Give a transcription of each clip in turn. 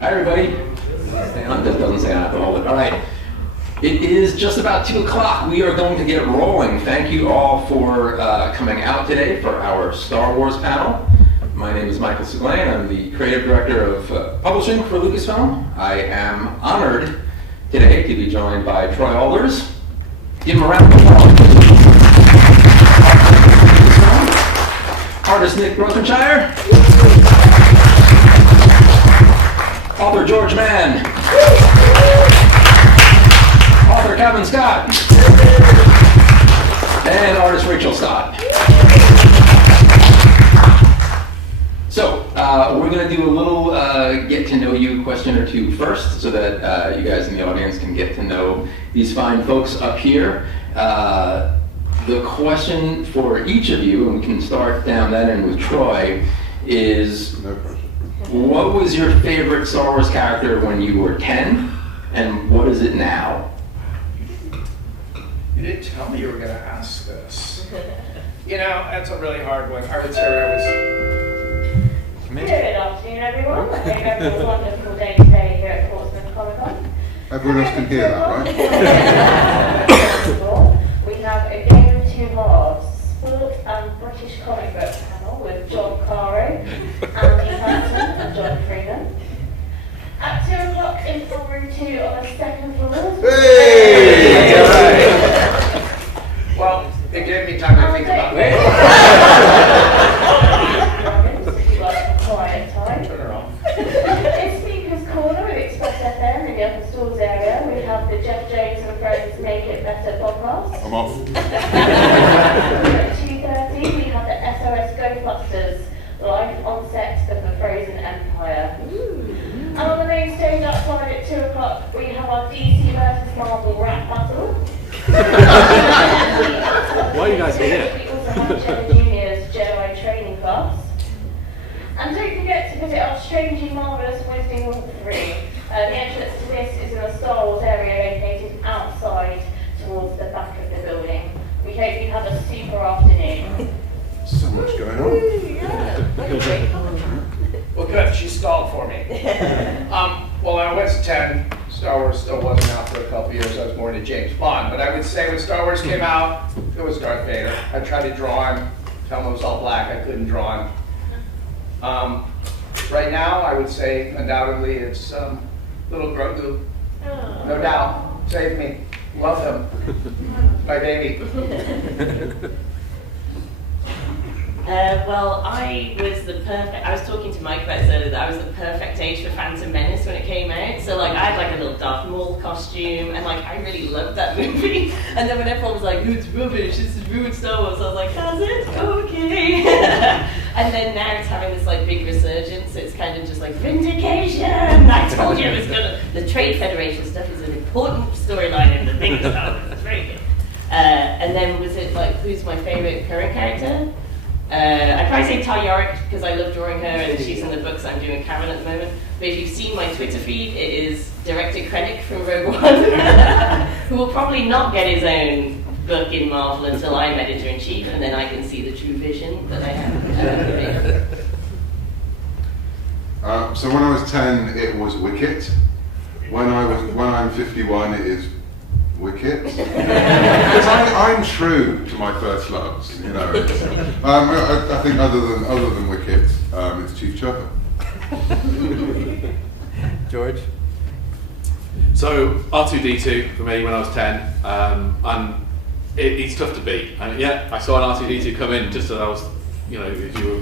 Hi everybody. This doesn't say I have to hold it. All right. It is just about 2 o'clock. We are going to get rolling. Thank you all for coming out today for our Star Wars panel. My name is Michael Siglain. I'm the creative director of publishing for Lucasfilm. I am honored today to be joined by Troy Alders. Give him a round of applause. Artist Nick Brokenshire. Author George Mann. Author Cavan Scott. And artist Rachael Stott. So, we're going to do a little get to know you question or two first so that you guys in the audience can get to know these fine folks up here. The question for each of you, and we can start down that end with Troy, is what was your favorite Star Wars character when you were 10, and what is it now? You didn't tell me you were going to ask this. You know, that's a really hard one. I would say I was... Good afternoon, everyone. I hope everyone's a wonderful day today here at Portsmouth Comic Con. Everyone else can hear that, right? We have a game of two halves, sport and British comic book panel with John Caro, Andy Hampton and John Freeman. At 2 o'clock in room 2 on the second floor. Hey! Well, it gave me time to think about it. If you like a quiet time. Turn her off. In Speaker's Corner with Express FM in the Upper Stalls area, we have the Jeff Jones and Friends Make It Better podcast. I'm off. At 2:30, we have the SOS Ghostbusters live on set of the Frozen Empire. And on the main stage outside at 2 o'clock, we have our DC versus Marvel rap battle. Why are you guys here? We also have Jenna Junior's Jedi training class. And don't forget to visit our strangely marvellous Wizarding World 3. The entrance to this is in the Star Wars area located outside towards the back of the building. We hope you have a super afternoon. So much going on. Well, good. She stalled for me. Well, I was 10. Star Wars still wasn't out for a couple years. I was more into James Bond. But I would say when Star Wars came out, it was Darth Vader. I tried to draw him. Tell him it was all black. I couldn't draw him. Right now, I would say undoubtedly it's little Grogu. No doubt. Save me. Love him. My baby. Well, I was talking to Mike about this earlier, that I was the perfect age for Phantom Menace when it came out. So like, I had like a little Darth Maul costume, and like, I really loved that movie. And then when everyone was like, oh, it's rubbish, this is ruined Star Wars, I was like, has it? Okay. And then now it's having this like big resurgence, so it's kind of just like, vindication! I told you it was gonna, the Trade Federation stuff is an important storyline in the big Star Wars, it's very good. And then was it like, who's my favorite current character? I'd probably say Ty Yorick because I love drawing her and she's in the books I'm doing Cavan at the moment. But if you've seen my Twitter feed, it is Director Krennic from Rogue One, who will probably not get his own book in Marvel until I'm editor-in-chief, and then I can see the true vision that I have. So when I was 10, it was Wicket. When I'm 51, it is Wicket. Because I'm true to my first loves, you know. I think other than Wicket, it's Chief Chopper. George? So R2-D2 for me when I was 10, and it's tough to beat. And yeah, I saw an R2-D2 come in just as I was, I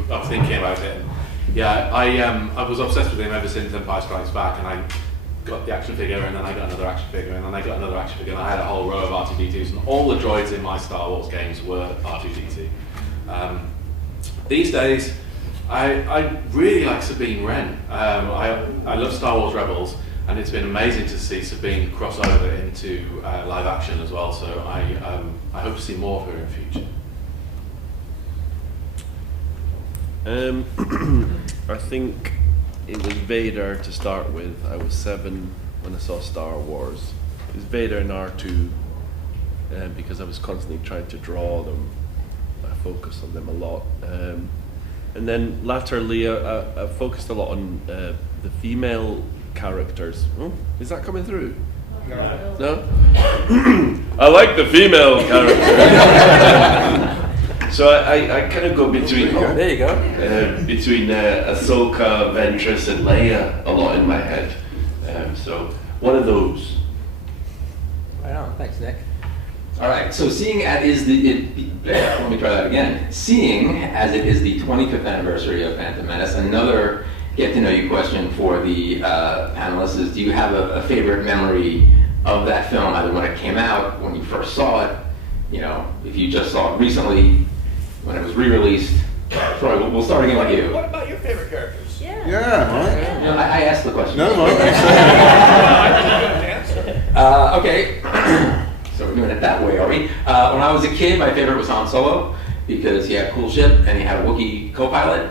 was thinking about it. And yeah, I was obsessed with him ever since Empire Strikes Back, and I got the action figure, and then I got another action figure, and then I got another action figure, and I had a whole row of R2-D2s, and all the droids in my Star Wars games were R2-D2. These days, I really like Sabine Wren. I love Star Wars Rebels, and it's been amazing to see Sabine cross over into live action as well, so I hope to see more of her in future. I think it was Vader to start with. I was 7 when I saw Star Wars. It was Vader and R2 because I was constantly trying to draw them. I focused on them a lot. And then latterly I focused a lot on the female characters. Oh, is that coming through? No. No? I like the female character. So I kind of go between There you go. between Ahsoka, Ventress, and Leia a lot in my head. So one of those. Right on. Thanks, Nick. All right, so seeing as is let me try that again. Seeing as it is the 25th anniversary of Phantom Menace, another get to know you question for the panelists is: do you have a favorite memory of that film, either when it came out, when you first saw it, if you just saw it recently, when it was re-released? Troy, we'll start again with you. What about your favorite characters? Yeah, Mike. I asked the question. No, Mike. Okay. So we're doing it that way, are we? When I was a kid, my favorite was Han Solo because he had a cool ship and he had a Wookiee co-pilot.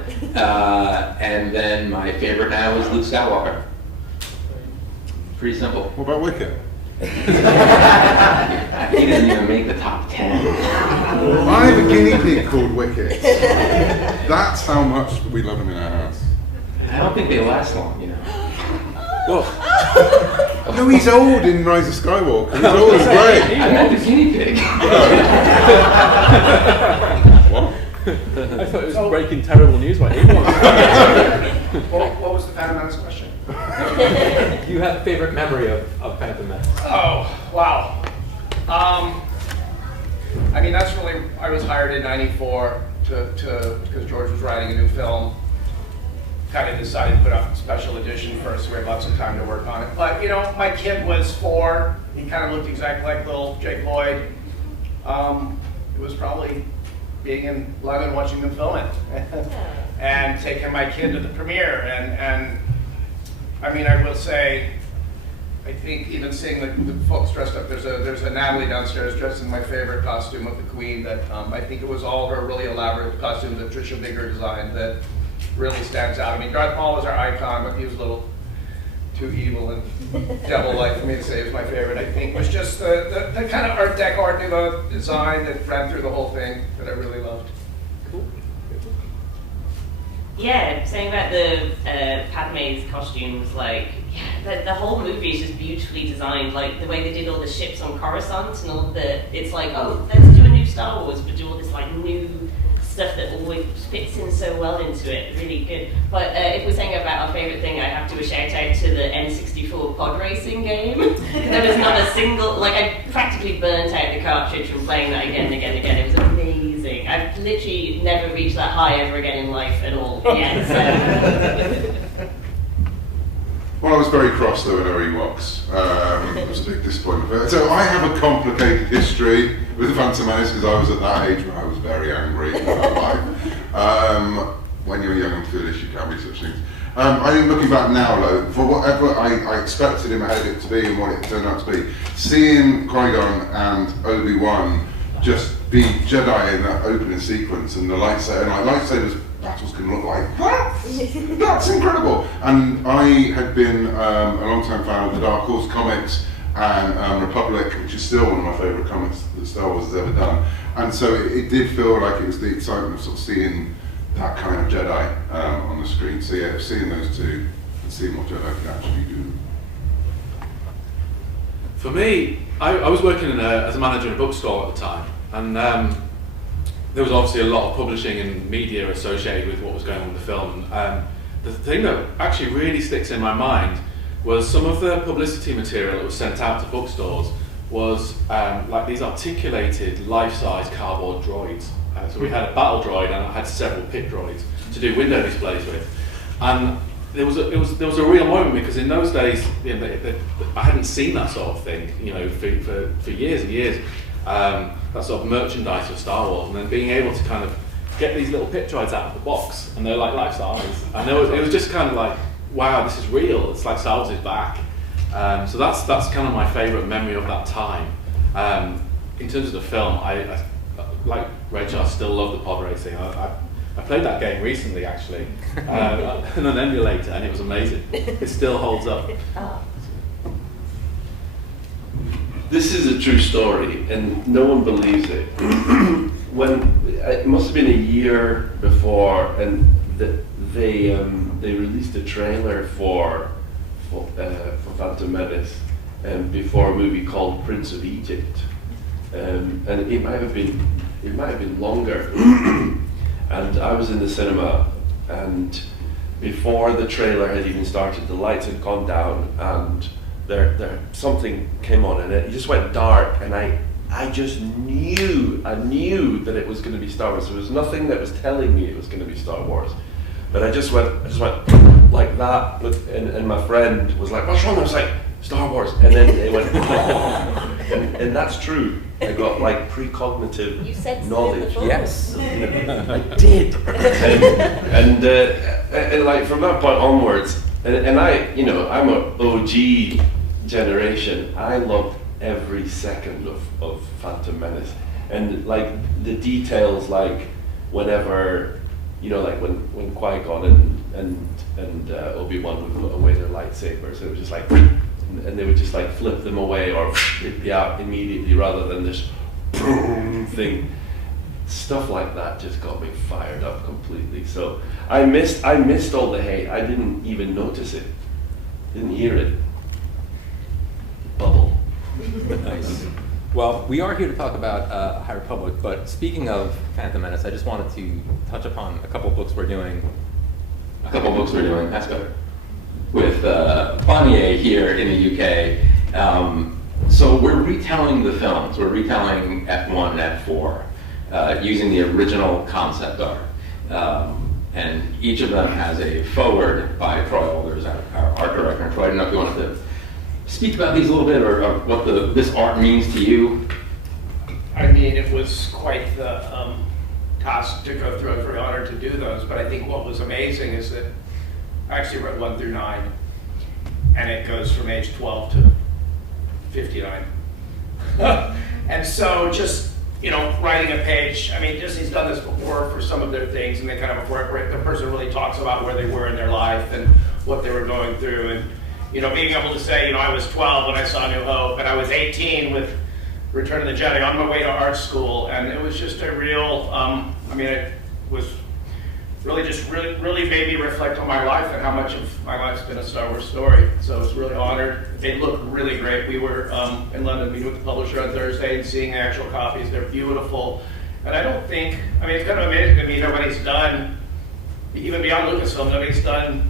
And then my favorite now is Luke Skywalker. Pretty simple. What about Wicket? He doesn't even make the top 10. I have a guinea pig called Wicket. That's how much we love him in our house. I don't think they last long, Whoa. No, he's old in Rise of Skywalker. He's old and grey. I meant the guinea pig. What? I thought it was breaking terrible news by anyone. What was the Phantom Menace question? You have a favorite memory of Phantom Menace? Oh, wow. I mean, that's really, I was hired in '94 because George was writing a new film. Kind of decided to put out a special edition first, so we had lots of time to work on it. But, my kid was 4. He kind of looked exactly like little Jake Lloyd. It was probably being in London watching them film it and taking my kid to the premiere. And I mean, I will say, I think even seeing the folks dressed up, there's a Natalie downstairs dressed in my favorite costume of the Queen that I think it was all her really elaborate costume that Tricia Bigger designed that really stands out. I mean, Darth Maul was our icon, but he was a little too evil and devil-like for me to say he was my favorite. I think it was just the kind of Art Deco, Art Nouveau design that ran through the whole thing that I really loved. Cool. Yeah, saying about the Padme's costumes, the whole movie is just beautifully designed. Like the way they did all the ships on Coruscant and all it's like, oh, let's do a new Star Wars, but do all this new stuff that always fits in so well into it. Really good. But if we're saying about our favourite thing, I have to do a shout out to the N64 pod racing game. There was not a single, I practically burnt out the cartridge from playing that again and again and again. It was amazing. I've literally never reached that high ever again in life at all yet. So. Well, I was very cross there with our Ewoks. It was a big disappointment. So I have a complicated history with the Phantom Menace because I was at that age when I was very angry about life. When you're young and foolish, you can be such things. I think looking back now, though, for whatever I expected in my head it to be and what it turned out to be, seeing Qui-Gon and Obi-Wan just be Jedi in that opening sequence and the lightsaber, and lightsabers battles can look like that. That's incredible. And I had been a long-time fan of the Dark Horse comics and Republic, which is still one of my favourite comics that Star Wars has ever done. And so it did feel like it was the excitement of sort of seeing that kind of Jedi on the screen. So yeah, seeing those two and seeing what Jedi can actually do. For me, I was working as a manager in a bookstore at the time, and there was obviously a lot of publishing and media associated with what was going on in the film. The thing that actually really sticks in my mind was some of the publicity material that was sent out to bookstores was these articulated life-size cardboard droids. So we had a battle droid and I had several pit droids to do window displays with. And there was a real moment because in those days, I hadn't seen that sort of thing, for years and years. That sort of merchandise of Star Wars, and then being able to kind of get these little pit droids out of the box, and they're like life size. And it was just kind of like, wow, this is real. It's like Star Wars is back. So that's kind of my favourite memory of that time. In terms of the film, I like Rachel, I still love the pod racing. I played that game recently, actually, on an emulator, and it was amazing. It still holds up. This is a true story, and no one believes it. It must have been a year before, and they released a trailer for for Phantom Menace before a movie called Prince of Egypt, and it might have been longer. And I was in the cinema, and before the trailer had even started, the lights had gone down, and there something came on, and it just went dark, and I just knew that it was going to be Star Wars. There was nothing that was telling me it was going to be Star Wars, but I just went like that, and my friend was like, "What's wrong?" I was like, "Star Wars," and then it went, and that's true. I got like precognitive You said knowledge. Yes. I did, and like from that point onwards, and I, you know, I'm a OG generation. I loved every second of Phantom Menace, and like the details, like whenever, you know, like when Qui-Gon and Obi-Wan would put away their lightsabers, it was just like, and they would just like flip them away or it'd be out immediately rather than this boom thing. Stuff like that just got me fired up completely. So I missed all the hate. I didn't even notice it. Didn't hear it. Bubble. Nice. Well, we are here to talk about High Republic, but speaking of Phantom Menace, I just wanted to touch upon a couple books we're doing. That's better. With Bonnier here in the UK. So we're retelling the films. We're retelling F1 and F4 using the original concept art. And each of them has a foreword by Troy Alders, our art director. Troy, I don't know if you wanted to speak about these a little bit, or what this art means to you. I mean, it was quite the task to go through. I was very honored to do those, but I think what was amazing is that I actually read 1 through 9, and it goes from age 12 to 59. And so just, you know, writing a page, I mean, Disney's done this before for some of their things, and they kind of, the person really talks about where they were in their life and what they were going through, and, you know, being able to say, you know, I was 12 when I saw New Hope, and I was 18 with Return of the Jedi on my way to art school, and it was just a real, I mean, it was really just really made me reflect on my life and how much of my life's been a Star Wars story. So I was really honored. They look really great. We were in London meeting with the publisher on Thursday and seeing the actual copies. They're beautiful. And I don't think, I mean, it's kind of amazing to me nobody's done, even beyond Lucasfilm, nobody's done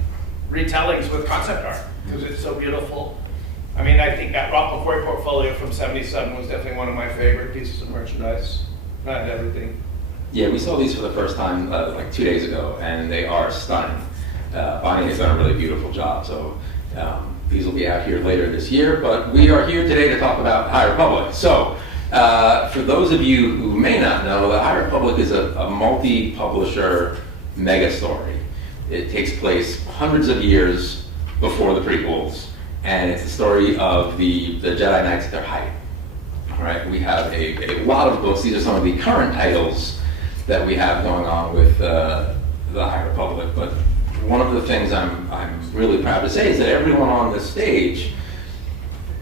retellings with concept art because it's so beautiful. I mean, I think that Rock McCoy portfolio from '77 was definitely one of my favorite pieces of merchandise. Not everything. Yeah, we saw these for the first time like 2 days ago, and they are stunning. Bonnie has done a really beautiful job, so these will be out here later this year, but we are here today to talk about High Republic. So, for those of you who may not know, the High Republic is a multi-publisher mega story. It takes place hundreds of years before the prequels, and it's the story of the Jedi Knights at their height. All right, we have a lot of books. These are some of the current titles that we have going on with the High Republic, but one of the things I'm really proud to say is that everyone on this stage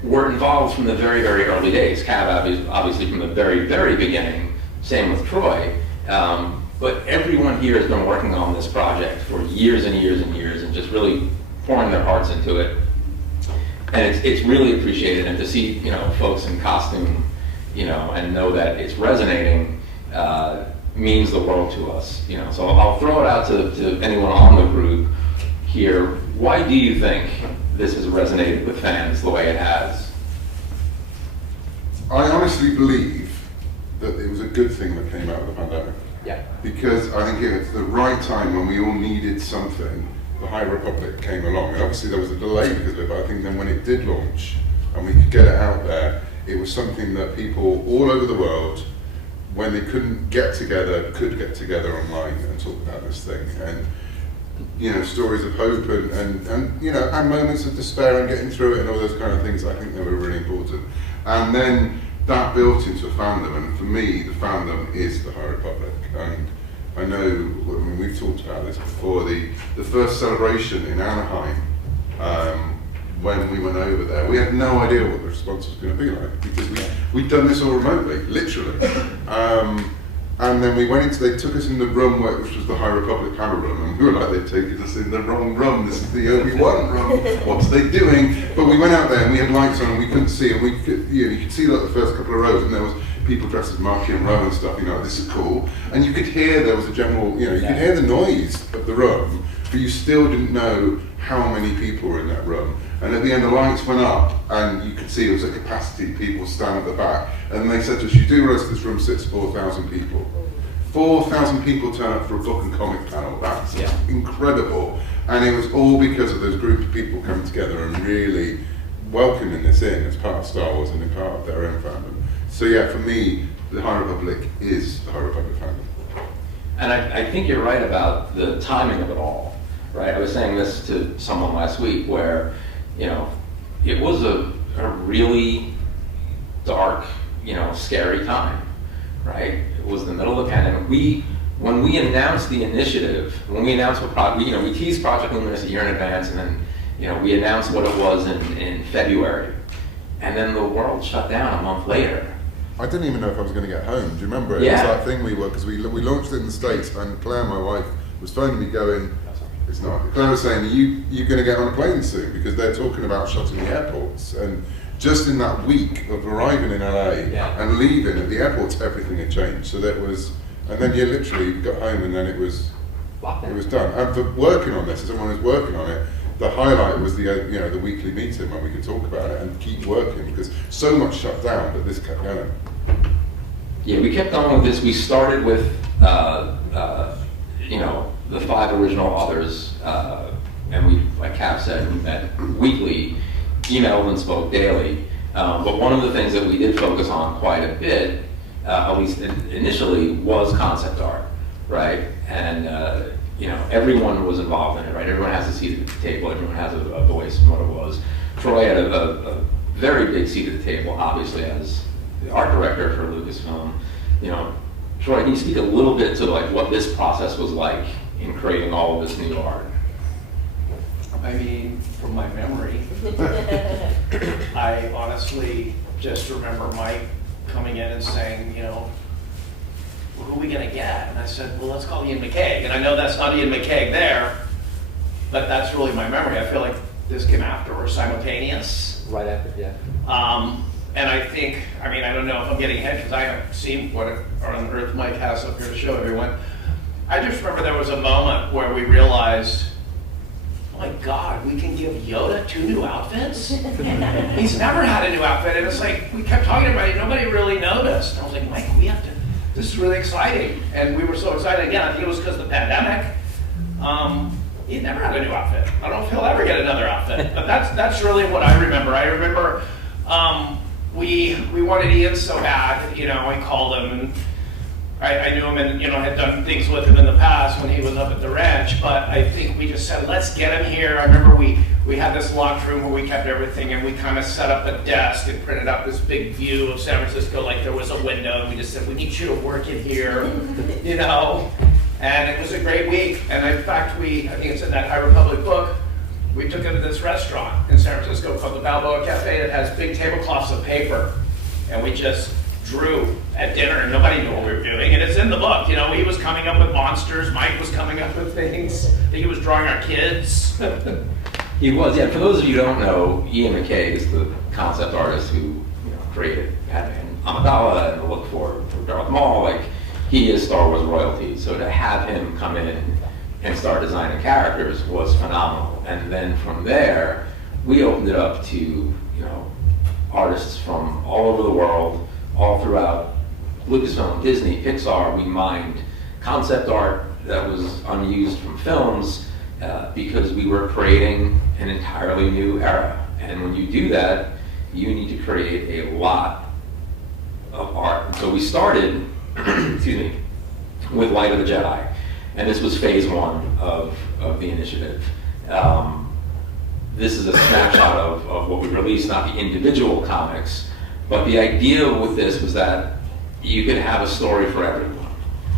were involved from the very, very early days. Cav, obviously from the very, very beginning, same with Troy, but everyone here has been working on this project for years and years and years and just really pouring their hearts into it. And it's really appreciated, and to see, you know, folks in costume, you know, and know that it's resonating, means the world to us, you know. So I'll throw it out to anyone on the group here. Why do you think this has resonated with fans the way it has? I honestly believe that it was a good thing that came out of the pandemic. Yeah. Because I think it's the right time when we all needed something, the High Republic came along. And obviously there was a delay because of it, but I think then when it did launch and we could get it out there, it was something that people all over the world, when they couldn't get together, could get together online and talk about this thing. And, you know, stories of hope and you know, and moments of despair and getting through it and all those kind of things, I think they were really important. And then that built into a fandom, and for me, the fandom is the High Republic. And I know, I mean, we've talked about this before, the first celebration in Anaheim, when we went over there, we had no idea what the response was going to be like, because we'd done this all remotely, literally. And then we went into, they took us in the room which was the High Republic power room, and we were like, they've taken us in the wrong room, this is the Obi-Wan room, what's they doing? But we went out there and we had lights on and we couldn't see, and we could, you could see like the first couple of rows, and there was people dressed as Marky and Row and stuff, this is cool. And you could hear, there was a general, you could hear the noise of the room, but you still didn't know how many people were in that room. And at the end, the lights went up, and you could see it was a capacity, people stand at the back. And they said to us, you do realize this room sits 4,000 people. 4,000 people turn up for a book and comic panel. That's incredible. And it was all because of those group of people coming together and really welcoming this in as part of Star Wars and in part of their own fandom. So yeah, for me, the High Republic is the High Republic fandom. And I think you're right about the timing of it all, right? I was saying this to someone last week where, it was a really dark, scary time, right? It was the middle of the pandemic. When we announced the initiative, when we announced what project, we teased Project Luminous a year in advance, and then, we announced what it was in February, and then the world shut down a month later. I didn't even know if I was going to get home. Do you remember it? Yeah. It was that thing because we launched it in the States, and Claire, my wife, was phoning me going, it's not. Claire was saying, you're going to get on a plane soon because they're talking about shutting the airports. And just in that week of arriving in LA and leaving at the airports, everything had changed. So that was, and then you literally got home and then it was done. And for working on this, as someone who's working on it, the highlight was the weekly meeting when we could talk about it and keep working because so much shut down, but this kept going. Yeah, we kept going with this. We started with, the 5 original authors, and we, like Cav said, we met weekly, emailed and spoke daily. But one of the things that we did focus on quite a bit, at least initially, was concept art, right? And everyone was involved in it, right? Everyone has a seat at the table. Everyone has a voice in what it was. Troy had a very big seat at the table, obviously, as the art director for Lucasfilm. Troy, can you speak a little bit to what this process was like in creating all of this new art? I mean, from my memory, I honestly just remember Mike coming in and saying, who are we going to get? And I said, well, let's call Ian McCaig. And I know that's not Ian McCaig there, but that's really my memory. I feel like this came after or simultaneous. Right after, yeah. And I think, I don't know if I'm getting ahead because I haven't seen what on earth Mike has up here to show everyone. I just remember there was a moment where we realized, oh my God, we can give Yoda 2 new outfits? He's never had a new outfit, and it's like, we kept talking about it, nobody really noticed. And I was like, Mike, we have to, this is really exciting. And we were so excited, again, I think it was because of the pandemic. He'd never had a new outfit. I don't know if he'll ever get another outfit, but that's really what I remember. I remember we wanted Ian so bad, I called him, and I knew him and, had done things with him in the past when he was up at the ranch, but I think we just said, let's get him here. I remember we had this locked room where we kept everything, and we kind of set up a desk and printed up this big view of San Francisco like there was a window, and we just said, we need you to work in here, and it was a great week. And in fact, I think it's in that High Republic book, we took him to this restaurant in San Francisco called the Balboa Cafe that has big tablecloths of paper, and we just drew at dinner, and nobody knew what we were doing, and it's in the book. He was coming up with monsters, Mike was coming up with things, I think he was drawing our kids. He was, yeah. For those of you who don't know, Ian McCaig is the concept artist who created Amidala and the look for Darth Maul. He is Star Wars royalty, so to have him come in and start designing characters was phenomenal. And then from there, we opened it up to artists from all over the world, all throughout Lucasfilm, Disney, Pixar. We mined concept art that was unused from films because we were creating an entirely new era. And when you do that, you need to create a lot of art. So we started, with Light of the Jedi. And this was phase 1 of the initiative. This is a snapshot of what we released, not the individual comics, but the idea with this was that you could have a story for everyone,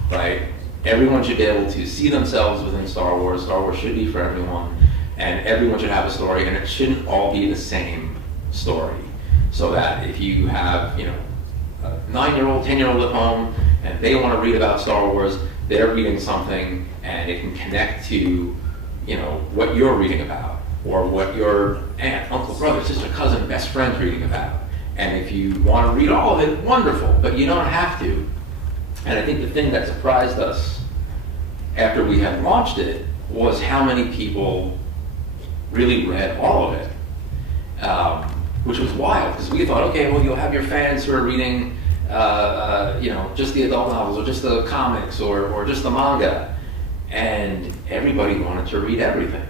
right? Everyone should be able to see themselves within Star Wars. Star Wars should be for everyone, and everyone should have a story, and it shouldn't all be the same story. So that if you have, a 9-year-old, 10-year-old at home, and they want to read about Star Wars, they're reading something and it can connect to, you know, what you're reading about, or what your aunt, uncle, brother, sister, cousin, best friend's reading about. And if you want to read all of it, wonderful, but you don't have to. And I think the thing that surprised us after we had launched it was how many people really read all of it, which was wild, because we thought, okay, well, you'll have your fans who are reading, you know, just the adult novels, or just the comics, or just the manga, and everybody wanted to read everything,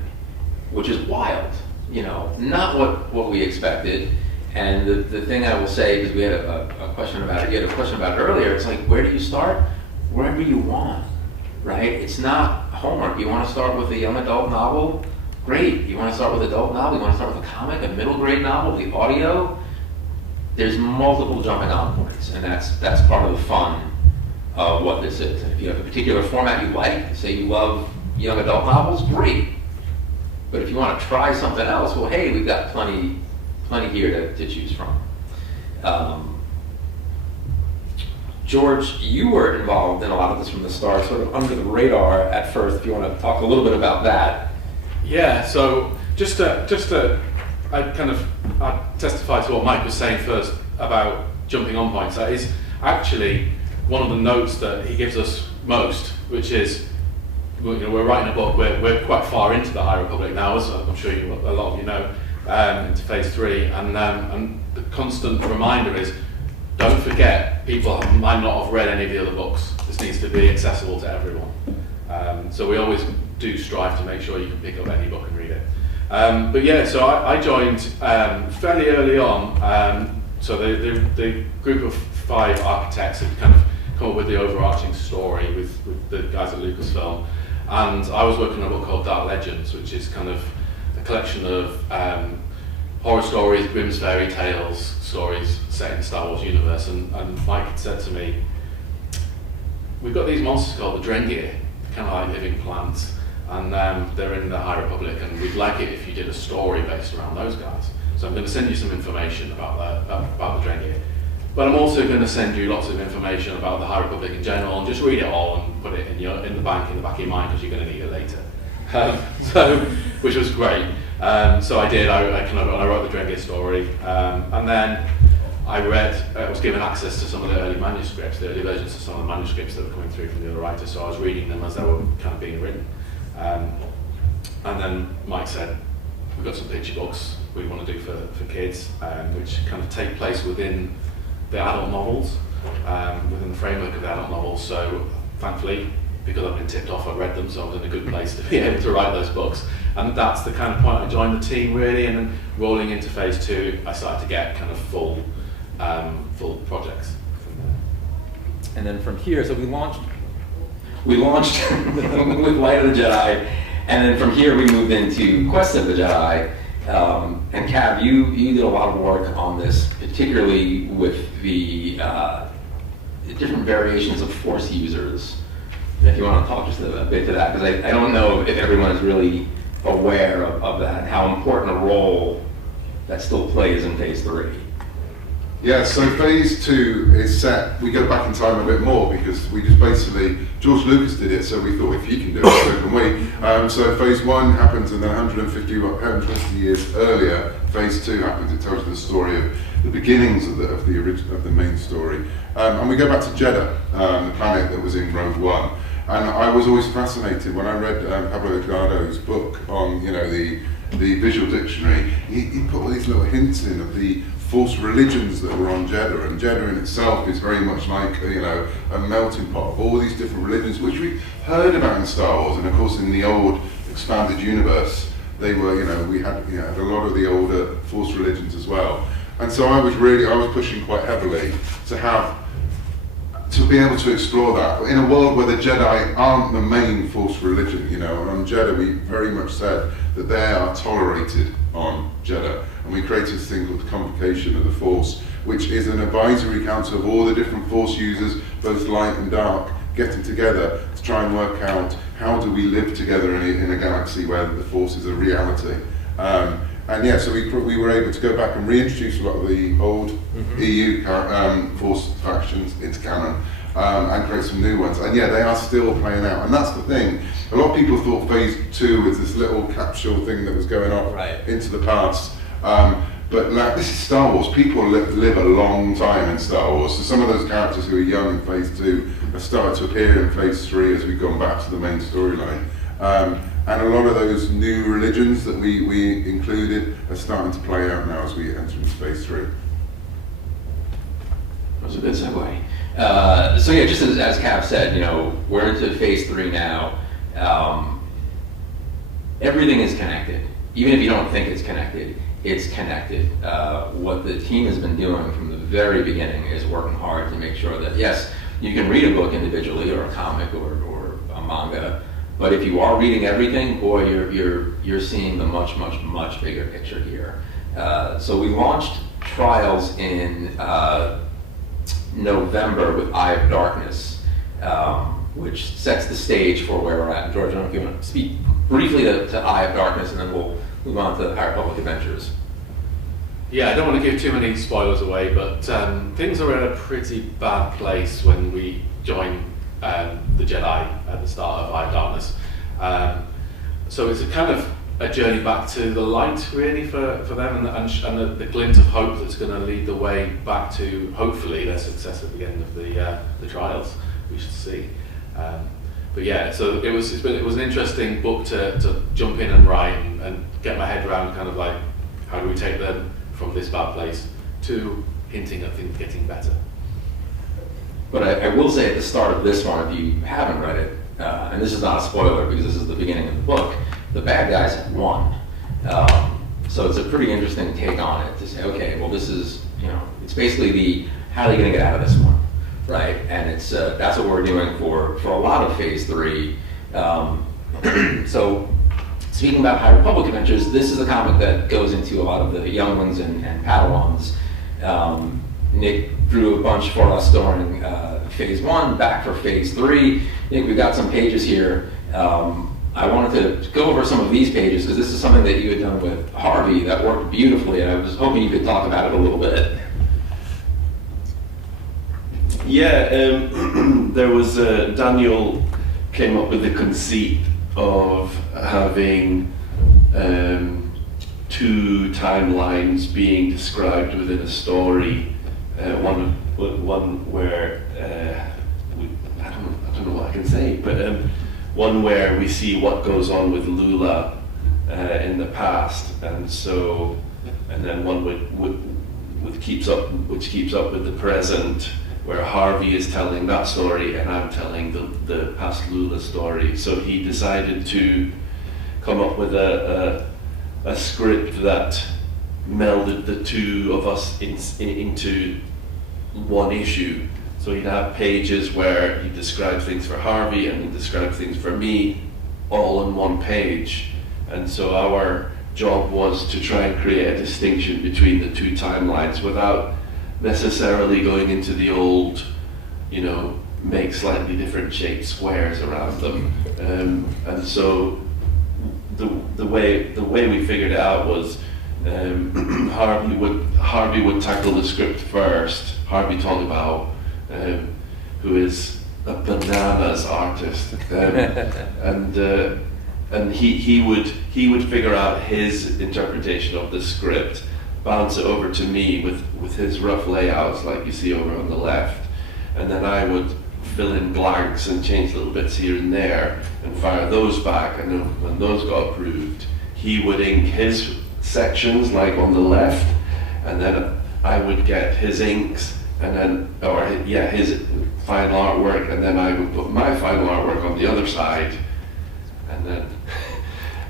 which is wild, you know, not what we expected. And the thing I will say, because we had a question about it, you had a question about it earlier, it's like, where do you start? Wherever you want, right? It's not homework. You want to start with a young adult novel? Great. You want to start with adult novel? You want to start with a comic, a middle grade novel, the audio? There's multiple jumping on points, and that's part of the fun of what this is. And if you have a particular format you like, say you love young adult novels, great. But if you want to try something else, well, hey, we've got plenty here to choose from. George, you were involved in a lot of this from the start, sort of under the radar at first. If you want to talk a little bit about that. Yeah. So I testify to what Mike was saying first about jumping on points. That is actually one of the notes that he gives us most, which is, you know, we're writing a book. We're quite far into the High Republic now, as I'm sure a lot of you know. Into phase 3, and the constant reminder is, don't forget, people might not have read any of the other books. This needs to be accessible to everyone. So we always do strive to make sure you can pick up any book and read it. But yeah, so I joined fairly early on. So the group of 5 architects had kind of come up with the overarching story with the guys at Lucasfilm, and I was working on a book called Dark Legends, which is kind of a collection of horror stories, Grimm's fairy tales, stories set in the Star Wars universe. And Mike had said to me, we've got these monsters called the Drengir, kind of like living plants, and they're in the High Republic, and we'd like it if you did a story based around those guys. So I'm going to send you some information about the Drengir. But I'm also going to send you lots of information about the High Republic in general, and just read it all and put it in the back of your mind, because you're going to need it later. Which was great. So I did. I wrote the Drengir story, and then I was given access to some of the early manuscripts, the early versions of some of the manuscripts that were coming through from the other writers. So I was reading them as they were kind of being written. And then Mike said, "We've got some picture books we want to do for kids, which kind of take place within the adult novels, within the framework of the adult novels." So thankfully, because I've been tipped off, I read them, so I was in a good place to be able to write those books. And that's the kind of point I joined the team, really. And then rolling into phase 2, I started to get kind of full projects from there. And then from here, so we launched with Light of the Jedi, and then from here we moved into Quest of the Jedi. And Cav, you did a lot of work on this, particularly with the different variations of Force users. And if you want to talk just a bit to that, because I don't know if everyone is really aware of that, how important a role that still plays in phase 3. Yeah, so phase 2 is set, we go back in time a bit more, because we just basically, George Lucas did it, so we thought if he can do it, so can we. So phase 1 happens, and then 120 years earlier, phase 2 happens. It tells you the story of the beginnings of the main story. And we go back to Jeddah, the planet that was in Rogue One. And I was always fascinated when I read Pablo Delgado's book on, you know, the visual dictionary. He put all these little hints in of the Force religions that were on Jeddah, and Jeddah in itself is very much like, you know, a melting pot of all these different religions, which we heard about in Star Wars, and of course in the old expanded universe, they were, you know, we had a lot of the older Force religions as well. And so I was pushing quite heavily to be able to explore that in a world where the Jedi aren't the main Force religion, you know. And on Jeddah we very much said that they are tolerated on Jeddah, and we created this thing called the Convocation of the Force, which is an advisory council of all the different Force users, both light and dark, getting together to try and work out how do we live together in a galaxy where the Force is a reality. And yeah, so we were able to go back and reintroduce a lot of the old EU Force factions into canon, and create some new ones. And yeah, they are still playing out, and that's the thing. A lot of people thought Phase 2 was this little capsule thing that was going off into the past. But like, this is Star Wars. People live a long time in Star Wars. So some of those characters who are young in Phase 2 have started to appear in Phase 3 as we've gone back to the main storyline. And a lot of those new religions that we included are starting to play out now as we enter into Phase 3. That was a good segue. So yeah, just as Cav said, you know, we're into Phase 3 now. Everything is connected. Even if you don't think it's connected, it's connected. What the team has been doing from the very beginning is working hard to make sure that, yes, you can read a book individually or a comic or a manga, but if you are reading everything, boy, you're seeing the much bigger picture here. So we launched Trials in November with Eye of Darkness, which sets the stage for where we're at. George, I don't know if you want to speak briefly to Eye of Darkness, and then we'll move on to High Republic Adventures. Yeah, I don't want to give too many spoilers away, but things are in a pretty bad place when we join the Jedi at the start of Eye of Darkness. So it's a kind of a journey back to the light, really, for them, and the glint of hope that's going to lead the way back to, hopefully, their success at the end of the trials. We should see. But yeah, so it was an interesting book to jump in and write and get my head around, kind of like, how do we take them from this bad place to hinting at things getting better. But I will say at the start of this one, if you haven't read it, and this is not a spoiler because this is the beginning of the book, the bad guys have won. So it's a pretty interesting take on it to say, okay, well, this is, you know, it's basically how are they going to get out of this one, right? And it's that's what we're doing for a lot of Phase 3. So speaking about High Republic Adventures, this is a comic that goes into a lot of the younglings and Padawans. Nick drew a bunch for us during Phase 1, back for Phase 3. I think we've got some pages here. I wanted to go over some of these pages because this is something that you had done with Harvey that worked beautifully, and I was hoping you could talk about it a little bit. Yeah, there was Daniel came up with the conceit of having two timelines being described within a story. One where I don't know what I can say, but one where we see what goes on with Lula in the past, and then one which keeps up with the present, where Harvey is telling that story and I'm telling the past Lula story. So he decided to come up with a script that melded the two of us into one issue. So he'd have pages where he described things for Harvey and he described things for me, all on one page. And so our job was to try and create a distinction between the two timelines without necessarily going into the old, you know, make slightly different shaped squares around them. And so the way we figured it out was Harvey would tackle the script first. Harvey Tolibao, who is a bananas artist, and he would figure out his interpretation of the script, bounce it over to me with his rough layouts like you see over on the left, and then I would fill in blanks and change little bits here and there and fire those back, and then when those got approved, he would ink his sections like on the left, and then I would get his inks and then, his final artwork, and then I would put my final artwork on the other side, and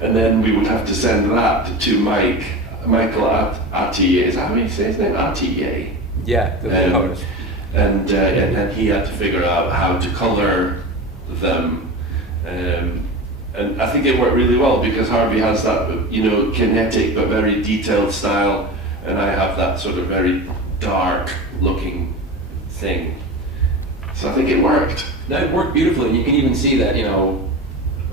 then we would have to send that to Michael Attier. Is that how you say his name? Attier. Yeah, the artist. And then he had to figure out how to color them. And I think it worked really well because Harvey has that, you know, kinetic but very detailed style, and I have that sort of very dark looking thing. So I think it worked. That worked beautifully, and you can even see that, you know,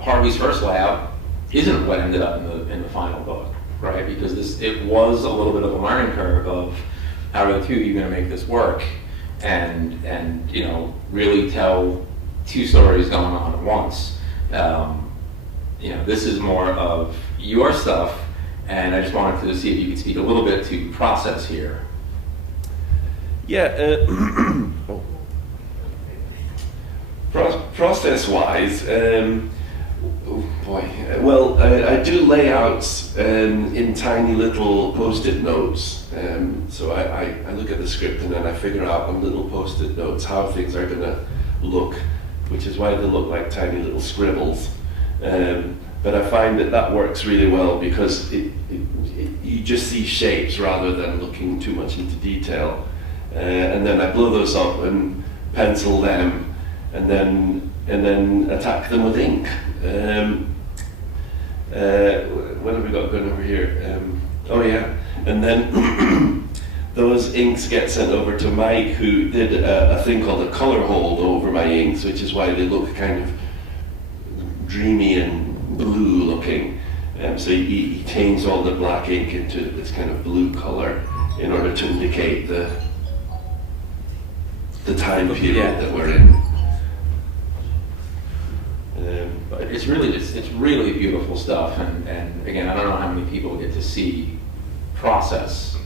Harvey's first layout isn't what ended up in the final book, right? Because it was a little bit of a learning curve of how are the two of you going to make this work. and you know, really tell two stories going on at once. You know, this is more of your stuff, and I just wanted to see if you could speak a little bit to process here. Yeah. Process-wise, oh boy. Well, I do layouts in tiny little post-it notes. So I look at the script and then I figure out on little post-it notes how things are going to look, which is why they look like tiny little scribbles. But I find that works really well because you just see shapes rather than looking too much into detail. And then I blow those up and pencil them, and then attack them with ink. What have we got going over here? Oh yeah, and then those inks get sent over to Mike, who did a thing called a color hold over my inks, which is why they look kind of dreamy and blue looking. So he changed all the black ink into this kind of blue color in order to indicate the time period that we're in. But it's really beautiful stuff, and again, I don't know how many people get to see process,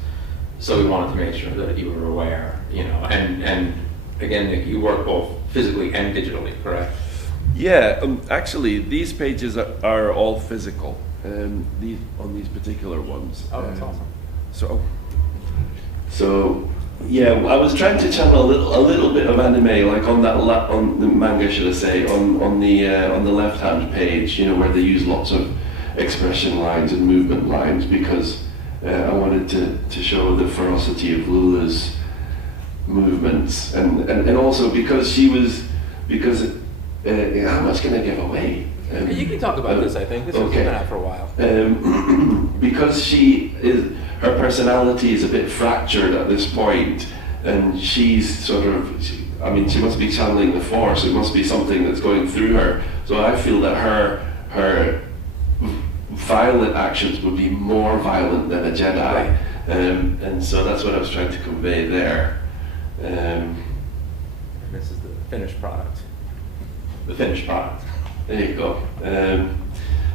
so we wanted to make sure that you were aware, you know, and again, Nick, you work both physically and digitally, correct? Yeah, actually, these pages are all physical, on these particular ones. Oh, that's awesome. So yeah, I was trying to channel a little bit of anime, like on the manga, should I say, on the left-hand page, you know, where they use lots of expression lines and movement lines, because I wanted to show the ferocity of Lula's movements, and also because how much can I give away? You can talk about this, I think. This has been out for a while. Because her personality is a bit fractured at this point, and she's sort of, she must be channeling the Force. It must be something that's going through her. So I feel that her violent actions would be more violent than a Jedi, and so that's what I was trying to convey there. This is the finished product. The finished product. There you go.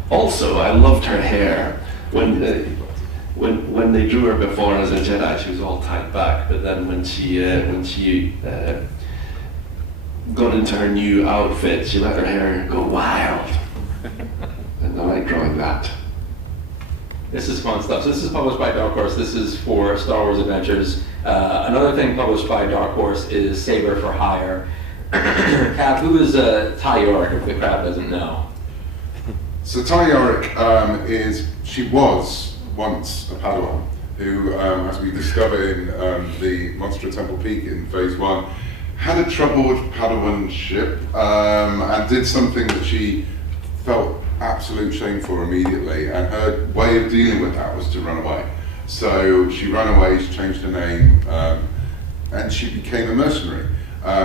Also, I loved her hair. When they drew her before as a Jedi, she was all tied back. But then when she got into her new outfit, she let her hair go wild. And I like drawing that. This is fun stuff. So this is published by Dark Horse. This is for Star Wars Adventures. Another thing published by Dark Horse is Saber for Hire. Cav, who is Ty Yorick, if the crowd doesn't know? So Ty Yorick she was once a Padawan who, as we discover in the Monster Temple Peak in Phase 1, had a troubled Padawanship and did something that she felt absolute shame for immediately, and her way of dealing with that was to run away. So she ran away, she changed her name, and she became a mercenary.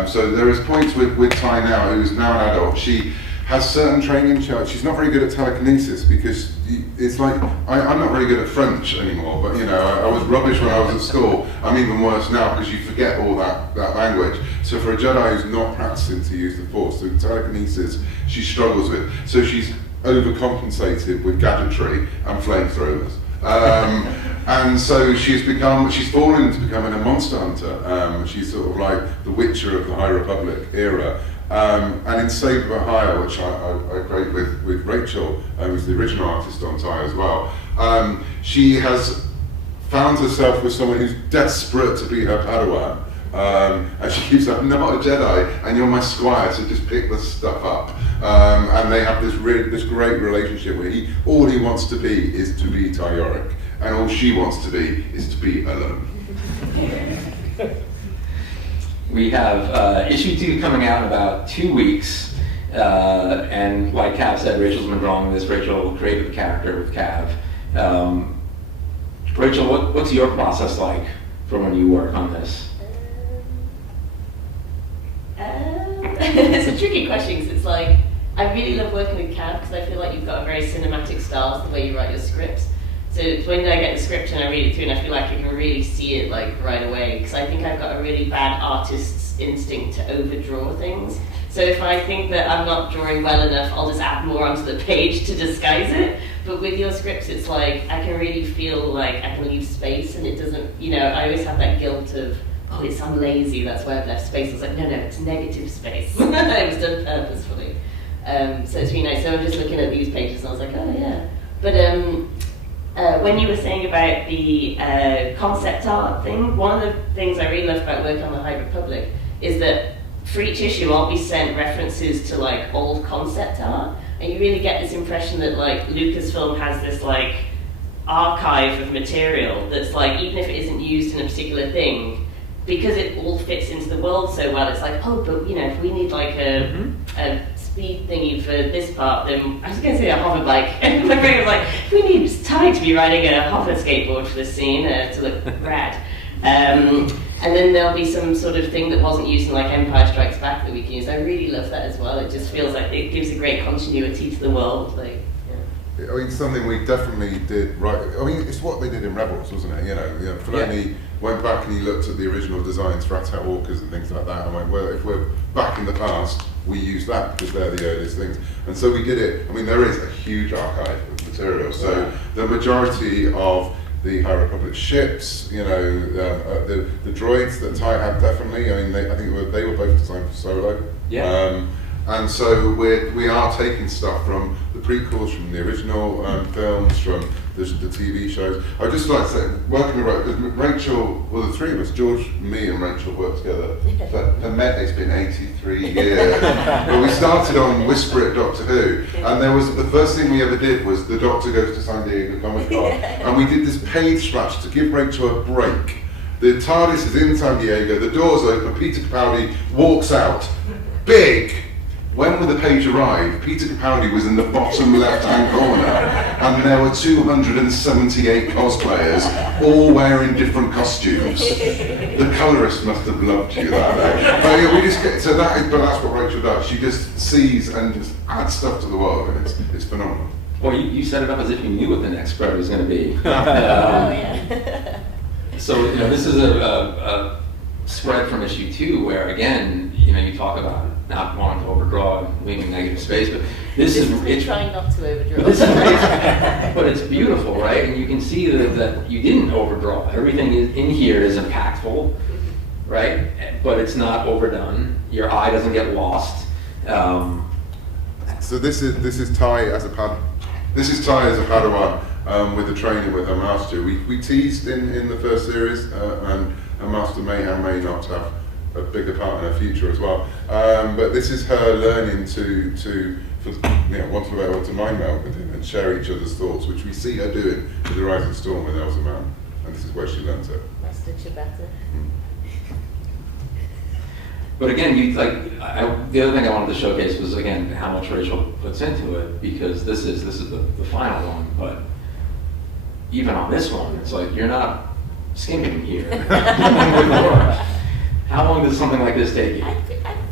So there is points with Ty now, who's now an adult. She has certain training. She's not very good at telekinesis because it's like, I'm not very good at French anymore, but you know, I was rubbish when I was at school. I'm even worse now because you forget all that language. So for a Jedi who's not practicing to use the Force, so telekinesis she struggles with. So she's overcompensated with gadgetry and flamethrowers. And so she's fallen into becoming a monster hunter. She's sort of like the Witcher of the High Republic era. And in Saber for Hire, which I create with Rachael, who's the original artist on Ty as well, she has found herself with someone who's desperate to be her Padawan. And she keeps saying, I'm not a Jedi, and you're my squire, so just pick this stuff up. And they have this great relationship where all he wants to be is to be Ty Yorick, and all she wants to be is to be alone. We have issue 2 coming out in about 2 weeks, and like Cav said, Rachel's been drawing this. Rachael created the character with Cav. Rachael, what's your process like for when you work on this? It's a tricky question because it's like, I really love working with Cav because I feel like you've got a very cinematic style, the way you write your scripts. So when I get the script and I read it through and I feel like I can really see it like right away, because I think I've got a really bad artist's instinct to overdraw things. So if I think that I'm not drawing well enough, I'll just add more onto the page to disguise it. But with your scripts, it's like I can really feel like I can leave space, and it doesn't, you know, I always have that guilt of, oh, I'm lazy, that's why I've left space. I was like, no, it's negative space. It was done purposefully. So it's really nice. So I'm just looking at these pages and I was like, oh yeah. But when you were saying about the concept art thing, one of the things I really love about working on the High Republic is that for each issue I'll be sent references to like old concept art, and you really get this impression that like Lucasfilm has this like archive of material that's like, even if it isn't used in a particular thing, because it all fits into the world so well, it's like, oh, but you know, if we need like a speed thingy for this part, then I was going to say a hover bike. And my brain was like, if we need Ty to be riding a hover skateboard for this scene to look rad. And then there'll be some sort of thing that wasn't used in like Empire Strikes Back that we can use. I really love that as well. It just feels like it gives a great continuity to the world. Like, I mean, something we definitely did right. I mean, it's what they did in Rebels, wasn't it? You know, Filoni went back and he looked at the original designs for Attack Walkers and things like that, and went, well, if we're back in the past, we use that because they're the earliest things. And so we did it. I mean, there is a huge archive of material. So the majority of the High Republic ships, you know, the droids that Ty had, definitely. I mean, I think they were both designed for Solo. Yeah. And so we are taking stuff from the prequels, from the original films, from the TV shows. I would just like to say, working with Rachel, well, the three of us, George, me and Rachel worked together. It's been 83 years. But we started on Whisper at Doctor Who, and there was, the first thing we ever did was the Doctor goes to San Diego Comic Con, and we did this page splash to give Rachel a break. The TARDIS is in San Diego, the doors open, Peter Capaldi walks out, big. When the page arrived, Peter Capaldi was in the bottom left-hand corner, and there were 278 cosplayers, all wearing different costumes. The colorist must have loved you that day. But yeah, we just get, but that's what Rachel does. She just sees and just adds stuff to the world, and it's phenomenal. Well, you set it up as if you knew what the next spread was going to be. So, you know, this is a spread from issue 2, where again, you know, you talk about not wanting to overdraw and leaving negative space, but this is trying not to overdraw. This is great, but it's beautiful, right? And you can see that you didn't overdraw. Everything in here is impactful, right? But it's not overdone. Your eye doesn't get lost. So this is Ty as a Padawan with the training with her master. We teased in the first series, and Master may or may not have a bigger part in her future as well. But this is her learning to want to mind meld with him and share each other's thoughts, which we see her doing with the Rising Storm with Elsa Mann, and this is where she learns it. Master Chewbacca. But again, the other thing I wanted to showcase was again how much Rachel puts into it, because this is the final one. But even on this one, it's like you're not skimming here. How long does something like this take you? I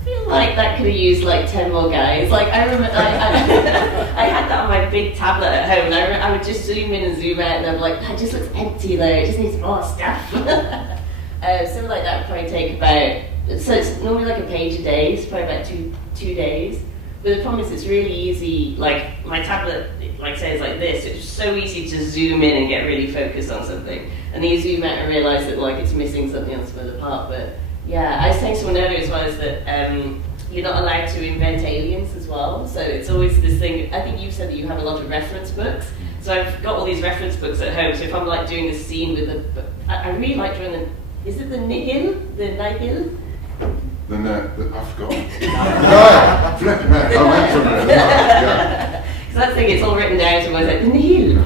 feel like that could have used like 10 more guys. Like I remember, I had that on my big tablet at home, and I would just zoom in and zoom out, and I'm like, that just looks empty though. It just needs more stuff. Something like that would probably take about. So it's normally like a page a day. It's probably about two days. But the problem is, it's really easy. Like my tablet, like say, is like this. It's so easy to zoom in and get really focused on something, and then you zoom out and realize that like it's missing something on some other part. But yeah, I was saying to someone earlier as well, is that you're not allowed to invent aliens as well. So it's always this thing. I think you said that you have a lot of reference books. So I've got all these reference books at home. So if I'm like doing this scene with I really like drawing the. Is it the nihil? The nihil? I forgot. No, flipping out. I went from it. Yeah. So that thing, it's all written down, so I was like, the nihil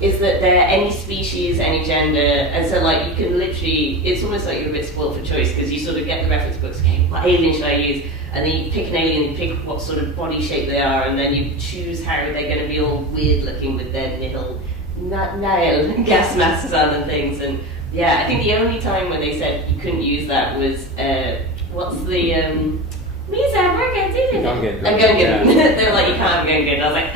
is that they're any species, any gender, and so like you can literally, it's almost like you're a bit spoiled for choice, because you sort of get the reference books, okay, what alien should I use? And then you pick an alien, you pick what sort of body shape they are, and then you choose how they're going to be all weird looking with their nihil gas masks on and things. And yeah, I think the only time when they said you couldn't use that was, what's the, Misa, we're going to do it. I'm going good. They were like, you can't have Gungan. I was like,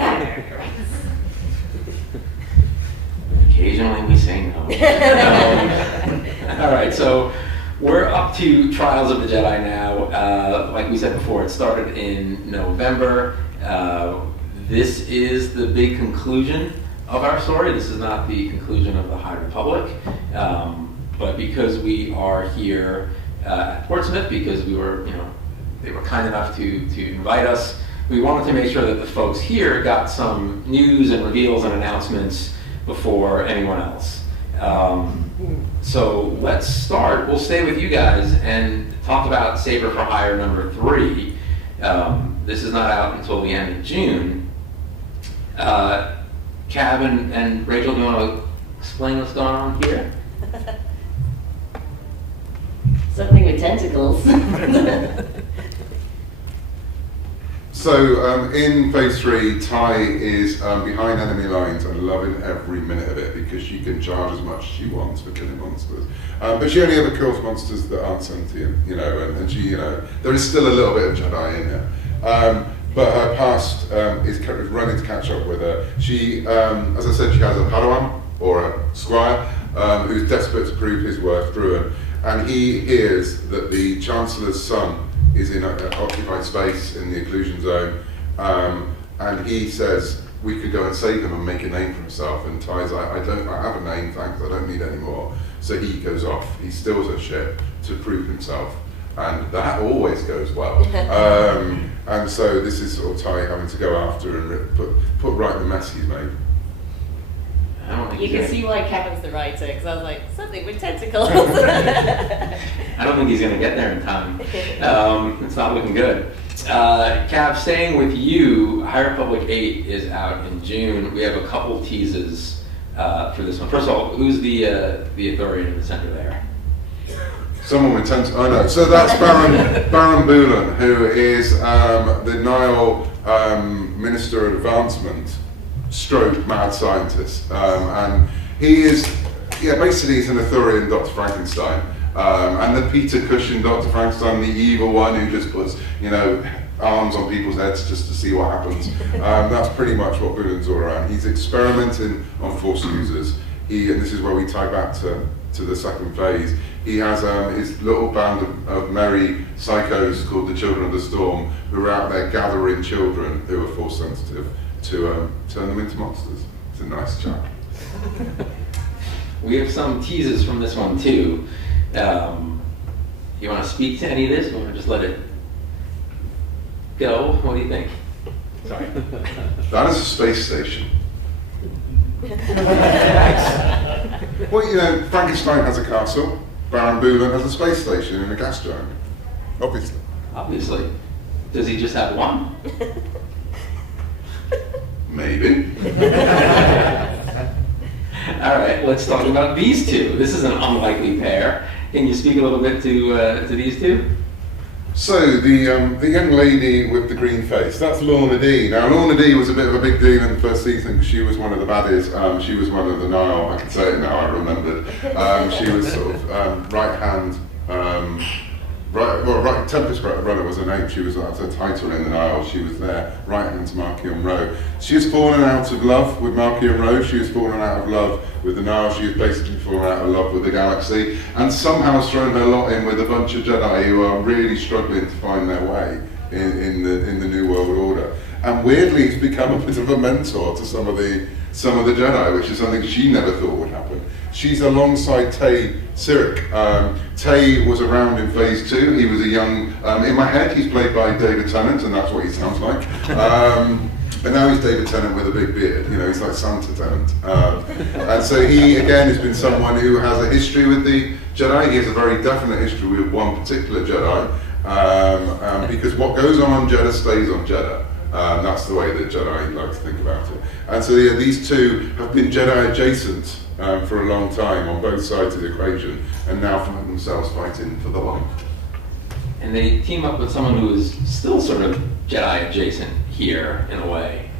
All right, so we're up to Trials of the Jedi now. Like we said before, it started in November. This is the big conclusion of our story. This is not the conclusion of the High Republic. But because we are here at Portsmouth, because we were, they were kind enough to invite us, we wanted to make sure that the folks here got some news and reveals and announcements before anyone else. So let's start. We'll stay with you guys and talk about Saber for Hire number 3. This is not out until the end of June. Cavan and Rachel, do you want to explain what's going on here? Something with tentacles. So in phase 3, Ty is behind enemy lines and loving every minute of it because she can charge as much as she wants for killing monsters. But she only ever kills monsters that aren't sentient, and she, there is still a little bit of Jedi in her. But her past is running to catch up with her. She, as I said, she has a Padawan, or a squire, who's desperate to prove his worth through her. And he hears that the Chancellor's son is in occupied space in the occlusion zone, and he says we could go and save him and make a name for himself. And Ty's like, I have a name, thanks, I don't need any more. So he goes off, he steals a ship to prove himself, and that always goes well. And so this is sort of Ty having to go after and put right the mess he's made. You can see why Kevin's the writer, because I was like, something with tentacles. I don't think he's going to get there in time. It's not looking good. Cav, staying with you, High Republic 8 is out in June. We have a couple teases for this one. First of all, who's the Ithorian in the center there? Someone with tentacles. Oh no, so that's Baron Boolan, who is the Nile Minister of Advancement. Stroke mad scientist, and he is, basically he's an Ithorian Dr. Frankenstein, and the Peter Cushing Dr. Frankenstein, the evil one who just puts, arms on people's heads just to see what happens. That's pretty much what Boolan's all around. He's experimenting on Force users. And this is where we tie back to the second phase. He has his little band of merry psychos called the Children of the Storm, who are out there gathering children who are Force sensitive to turn them into monsters. It's a nice chat. We have some teases from this one too. You want to speak to any of this, or want to just let it go? What do you think? Sorry. That is a space station. Well, Frankenstein has a castle. Baron Boolan has a space station in a gas giant. Obviously. Obviously. Does he just have one? Maybe. All right, let's talk about these two. This is an unlikely pair. Can you speak a little bit to these two? So the young lady with the green face, that's Lorna Dee. Now Lorna Dee was a bit of a big deal in the first season because she was one of the baddies. She was one of the Nile. I can say it now. I remembered. She was sort of right hand. Right, Tempest Runner was her name. She was her title in the Nile. She was there, right hand to Markion Rowe. She has fallen out of love with Markion Rowe. She has fallen out of love with the Nile. She has basically fallen out of love with the galaxy, and somehow has thrown her lot in with a bunch of Jedi who are really struggling to find their way in the New World Order. And weirdly, he's become a bit of a mentor to some of the Jedi, which is something she never thought would happen. She's alongside Tay Sirik. Tay was around in phase 2. He was a young, in my head, he's played by David Tennant, and that's what he sounds like. But now he's David Tennant with a big beard, he's like Santa Tennant. And so he, again, has been someone who has a history with the Jedi. He has a very definite history with one particular Jedi, because what goes on Jeddah stays on Jeddah. That's the way that Jedi like to think about it. And so these two have been Jedi adjacent for a long time on both sides of the equation, and now find themselves fighting for the light. And they team up with someone who is still sort of Jedi adjacent here, in a way.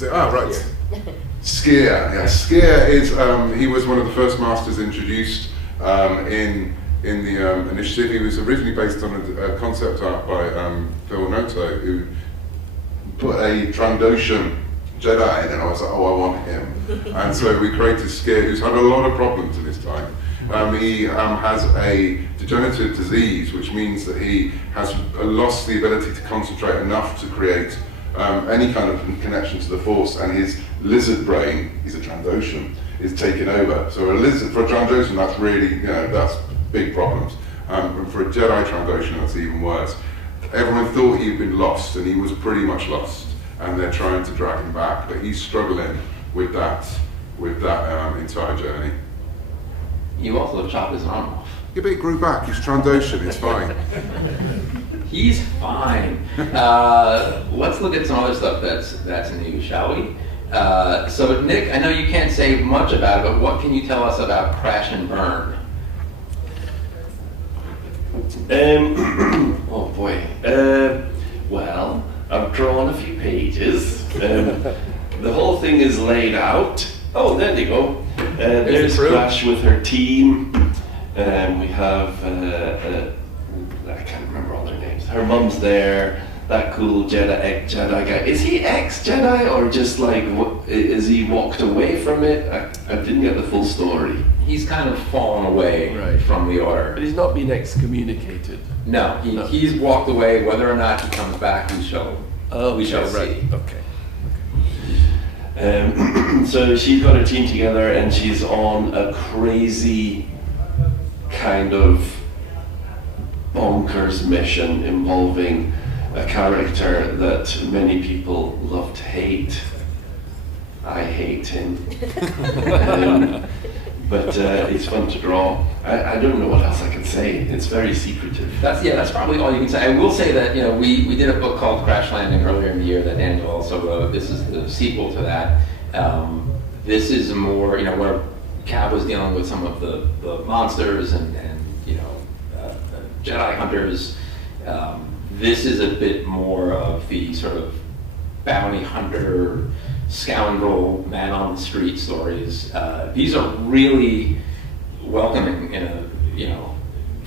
Right. Skier. Yeah, Skier is, he was one of the first masters introduced in the initiative. He was originally based on a concept art by Phil Noto, who put a Trandoshan Jedi, and then I was like, oh, I want him. And so we created Skid, who's had a lot of problems in his time. He has a degenerative disease, which means that he has lost the ability to concentrate enough to create any kind of connection to the Force, and his lizard brain, he's a Trandoshan, is taken over. So for a Trandoshan, that's really, that's big problems. And for a Jedi Trandoshan, that's even worse. Everyone thought he'd been lost, and he was pretty much lost, and they're trying to drag him back, but he's struggling with that entire journey. You also chopped his arm off. Yeah, but he grew back. He's Trandoshan. It's fine. He's fine. Let's look at some other stuff that's new, shall we? So Nick, I know you can't say much about it, but what can you tell us about Crash and Burn? Oh boy. Well, I've drawn a few pages. The whole thing is laid out. Oh, there they go. There's Crash with her team. We have, I can't remember all their names. Her mum's there. That cool Jedi guy. Is he ex-Jedi or just like, is he walked away from it? I didn't get the full story. He's kind of fallen away from the Order. But he's not been excommunicated. No, he's walked away. Whether or not he comes back, we shall see. Okay. So she's got her team together and she's on a crazy kind of bonkers mission involving a character that many people love to hate. I hate him. But it's fun to draw. I don't know what else I can say. It's very secretive. That's probably all you can say. I will say that we did a book called Crash Landing earlier in the year that Daniel also wrote. This is the sequel to that. This is more where Cav was dealing with some of the monsters and Jedi hunters. This is a bit more of the sort of bounty hunter, scoundrel, man on the street stories. These are really welcoming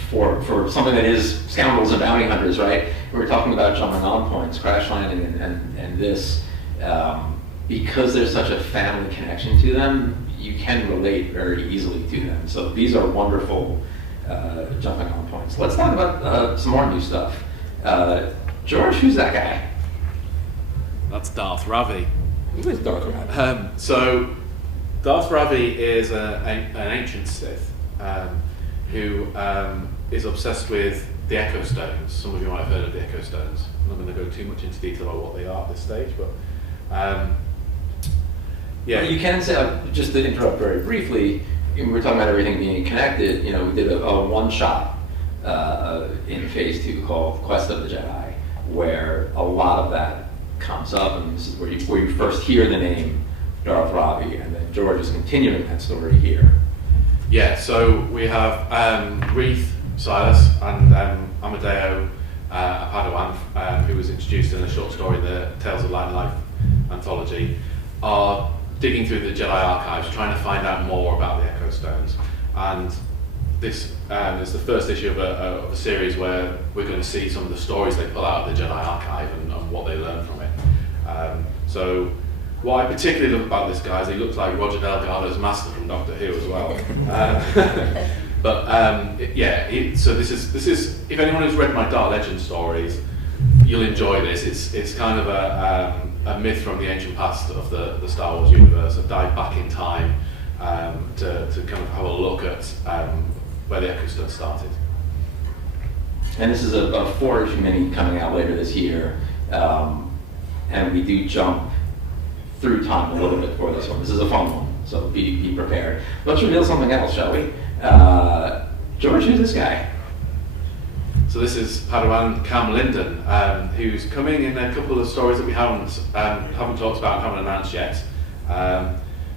for something that is scoundrels and bounty hunters, right? We were talking about jumping on points, Crash Landing and this, because there's such a family connection to them, you can relate very easily to them. So these are wonderful jumping on points. Let's talk about some more new stuff. George, who's that guy? That's Darth Ravi. Who is Darth Ravi? So, Darth Ravi is an ancient Sith who is obsessed with the Echo Stones. Some of you might have heard of the Echo Stones. I'm not going to go too much into detail about what they are at this stage, but yeah. Well, you can say, just to interrupt very briefly, we were talking about everything being connected. We did a one-shot in Phase 2 called Quest of the Jedi, where a lot of that comes up, and this is where you first hear the name Darth Ravi, and then George is continuing that story here. Yeah, so we have Reith, Silas, and Amadeo, a Padawan, who was introduced in a short story in the Tales of Light and Life anthology, are digging through the Jedi archives, trying to find out more about the Echo Stones. And this is the first issue of a series where we're going to see some of the stories they pull out of the Jedi archive and what they learn from it. So what I particularly love about this guy is he looks like Roger Delgado's master from Doctor Who as well. So this is if anyone who's read my Dark Legend stories, you'll enjoy this. It's kind of a myth from the ancient past of the Star Wars universe, a dive back in time to kind of have a look at where the Echo Stone started. And this is a 4-issue mini coming out later this year, and we do jump through time a little bit for this one. This is a fun one, so be prepared. Let's reveal something else, shall we? George, who's this guy? So this is Padawan Cam Linden, who's coming in a couple of stories that we haven't talked about and haven't announced yet.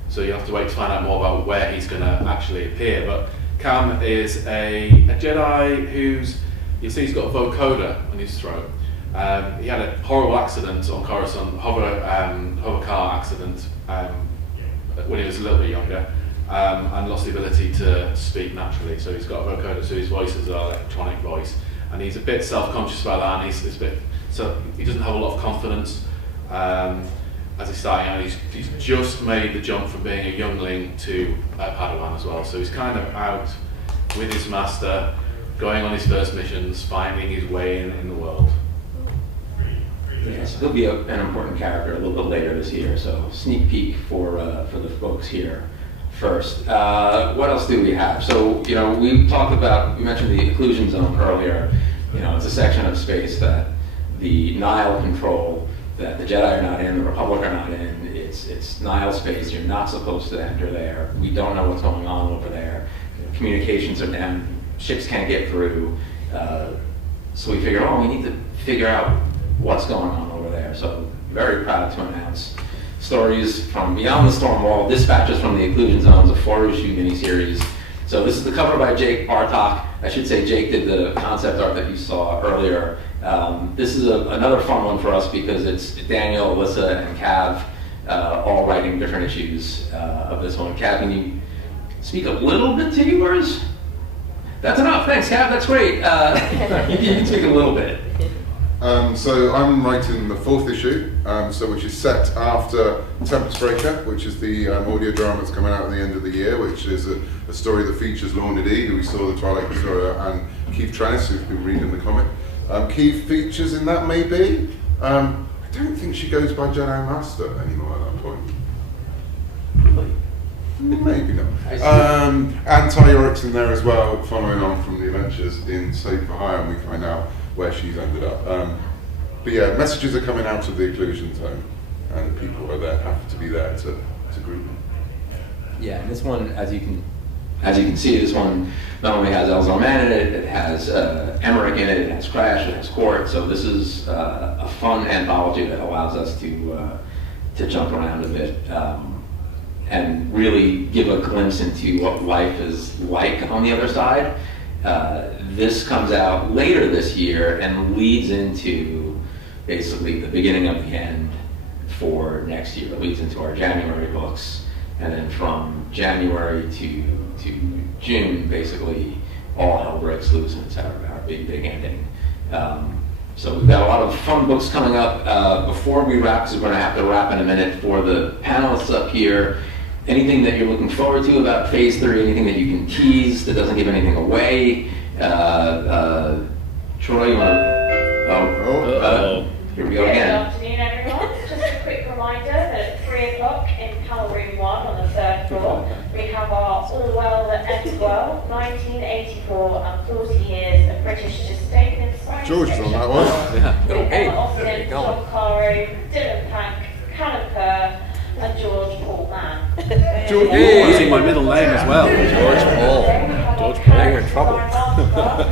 So you have to wait to find out more about where he's going to actually appear. But Cam is a Jedi who's, you see he's got a vocoder on his throat. He had a horrible accident on Coruscant, hover car accident when he was a little bit younger, and lost the ability to speak naturally. So he's got a vocoder, so his voice is an electronic voice, and he's a bit self-conscious about that. And he's a bit, so he doesn't have a lot of confidence. as he's starting out, he's just made the jump from being a youngling to a Padawan as well. So he's kind of out with his master, going on his first missions, finding his way in the world. Yes, he'll be an important character a little bit later this year, so sneak peek for the folks here first. What else do we have? So, you know, we mentioned the occlusion zone earlier. You know, it's a section of space that the Nile control, that the Jedi are not in, the Republic are not in. It's Nile space, you're not supposed to enter there. We don't know what's going on over there. Communications are down, ships can't get through. So we figured, we need to figure out what's going on over there. So very proud to announce Stories from Beyond the Storm Wall, Dispatches from the Occlusion Zones, a 4-issue miniseries. So this is the cover by Jake Bartok. I should say Jake did the concept art that you saw earlier. This is another fun one for us because it's Daniel, Alyssa, and Cav all writing different issues of this one. Cav, can you speak a little bit to yours? That's enough, thanks Cav, that's great. You can speak a little bit. So I'm writing the 4th issue, which is set after Tempest Breaker, which is the audio drama that's coming out at the end of the year, which is a story that features Lorna Dee, who we saw the Twilight Historia, and Keith Trennis, who's been reading the comic. Keith features in that maybe. I don't think she goes by Jedi Master anymore at that point. Really? Maybe not. And Ty Yorrick's in there as well, following on from the adventures in Save for Hire, and we find out where she's ended up. But yeah, messages are coming out of the occlusion zone, and the people are there, have to be there to group them. Yeah, and this one, as you can see, this one not only has Elzar Mann in it, it has Emmerich in it, it has Crash, it has Court. So this is a fun anthology that allows us to jump around a bit and really give a glimpse into what life is like on the other side. This comes out later this year and leads into basically the beginning of the end for next year. It leads into our January books, and then from January to June, basically all hell breaks loose, and it's our big ending. So we've got a lot of fun books coming up. Before we wrap, because we're going to have to wrap in a minute, for the panelists up here, anything that you're looking forward to about Phase 3, anything that you can tease that doesn't give anything away? Troy, you want to... here we go again. Good afternoon, everyone. Just a quick reminder that at 3 o'clock in Panel Room 1 on the 3rd floor, we have our All Well That Ends Well, 1984 and 40 years of British dystopian science George is on that one. Yeah. With Hey, Emma Austin, there you go. John Caro, Dylan Pank, Callum Kerr, and George Paul Mann. George Hey. Using my middle name as well. George Paul. George Paul, you're in trouble.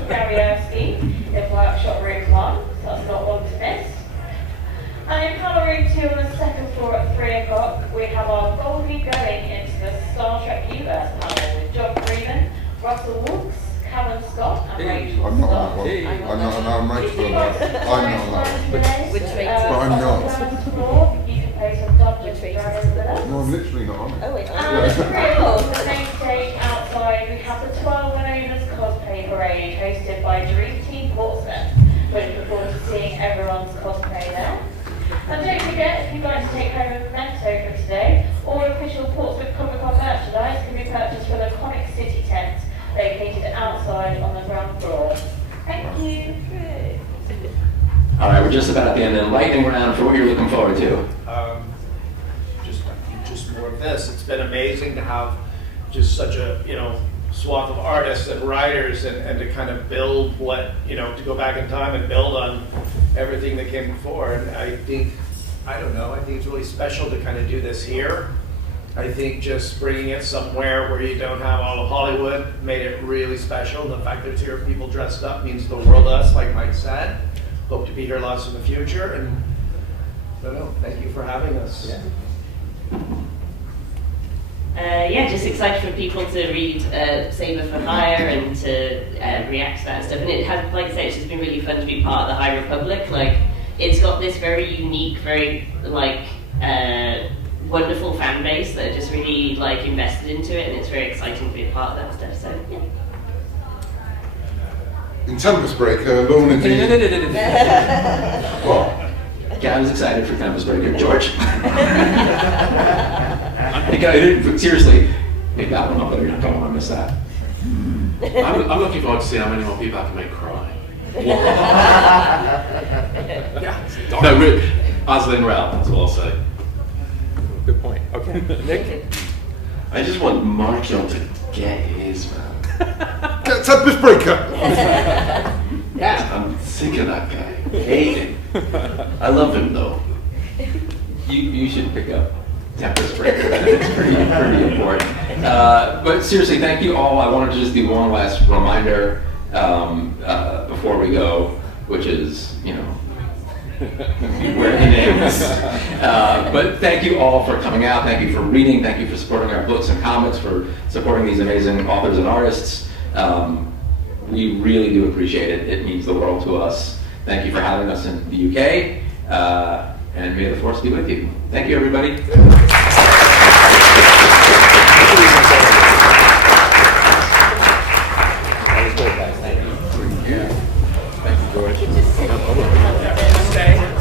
Gary Erskine in Workshop Room 1, so that's not one to miss. And in Panel Room 2 on the 2nd floor at 3 o'clock, we have our boldly going into the Star Trek universe panel with John Freeman, Russell Wilkes, Cavan Scott, and Rachael I'm not on that Stott. one. Hey. I'm not on that. I'm not on that one. With But I'm not. You can play some Dungeons and Dragons with us. No, I'm literally not on it. And at 3 o'clock, the main stage outside, we have the 12 and Owners Cosplay Parade hosted by Dream Team Portsmouth. We're looking forward to seeing everyone's cosplay there. And don't forget, if you'd like to take home a memento from today, all official Portsmouth Comic Con merchandise can be purchased from the Comic City tent, located outside on the ground floor. Thank you. All right, we're just about at the end of the lightning round for what you're looking forward to. Just more of this. It's been amazing to have just such a swath of artists and writers, and to kind of build to go back in time and build on everything that came before. And I think it's really special to kind of do this here. I think just bringing it somewhere where you don't have all of Hollywood made it really special. And the fact that it's here, people dressed up, means the world to us, like Mike said. Hope to be here lots in the future, and I don't know, thank you for having us. Just excited for people to read Saber for Hire and to react to that stuff. And it has, like I say, it's just been really fun to be part of the High Republic. Like, it's got this very unique, very wonderful fan base that are just really invested into it, and it's very exciting to be a part of that stuff. So yeah. In Tempest Breaker, Lorna Dee... What? Gavin's excited for Campus Breaker. George? Seriously, pick that one up, but you're not going to want to miss that. I'm looking forward to seeing how many more people I can make cry. No, really, Aslan Rel, that's all I'll say. Good point. Okay, Nick? I just want Michael to get his, man. Get Tempest Breaker! I'm sick of that guy. Hate him. I love him though. You should pick up Tempest Breaker. It's pretty important. But seriously, thank you all. I wanted to just do one last reminder before we go, which is, where the name is. But thank you all for coming out. Thank you for reading. Thank you for supporting our books and comics, for supporting these amazing authors and artists. We really do appreciate it. It means the world to us. Thank you for having us in the UK. And may the force be with you. Thank you, everybody. That was great, guys. Thank you. Thank you, George. Stay.